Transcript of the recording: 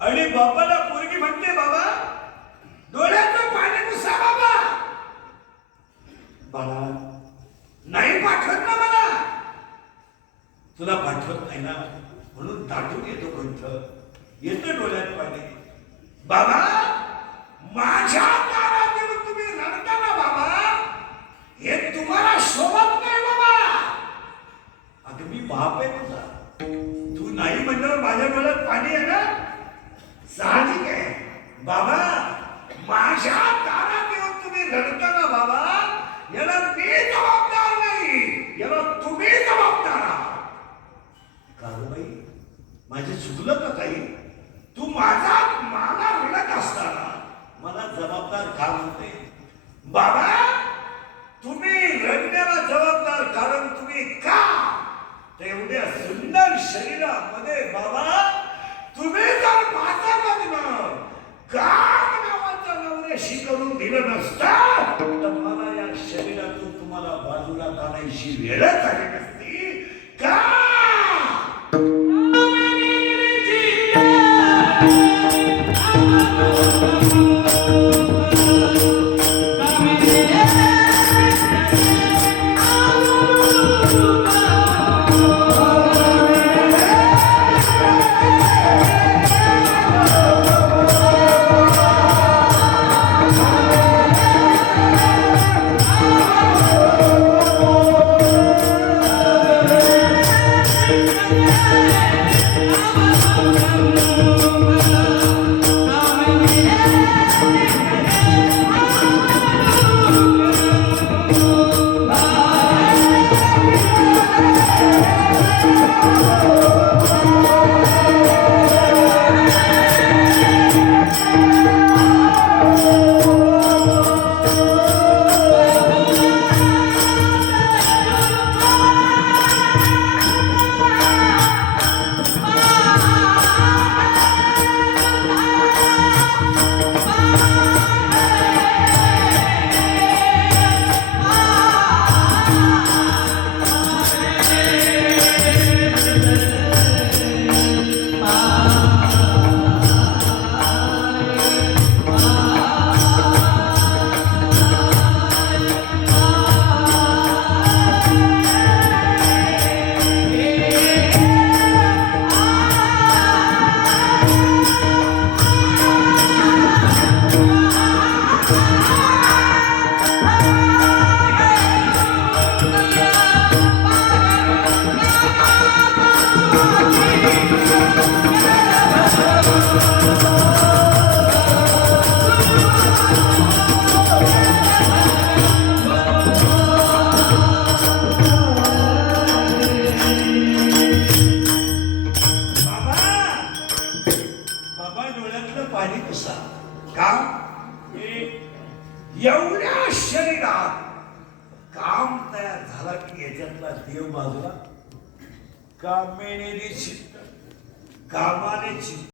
आणि बाबाला पोरगी म्हणते बाबा डोळ्याचं पाणी पुसा बाबा. बाळा नाही पाठवत ना मला. तुला पाठवत नाही ना. म्हणून दाटून येतो कंठ येतं डोळ्यात पाणी. बाबा माझ्या दारात तुम्ही रडता ना बाबा. हे तुम्हाला शोभत नाही बाबा. आता मी बाप आहे तुझा. तू नाही म्हणलं माझ्या डोळ्यात पाणी आहे ना? साहजिक आहे बाबा माझ्या दारात येऊन तुम्ही रडता ना बाबा? याला मी जबाबदार नाही. याला तुम्ही जबाबदार आहात. बाई माझे चुकलं का काही तू माझा मला रडत असताना मला जबाबदार का म्हणते? बाबा तुम्ही रडण्याला जबाबदार कारण तुम्ही का? तेवढ्या सुंदर शरीरामध्ये बाबा बाजूला वेळच आली एवढ्या शरीरात काम तयार झाला की याच्यातला देव बाजूला Kamene için.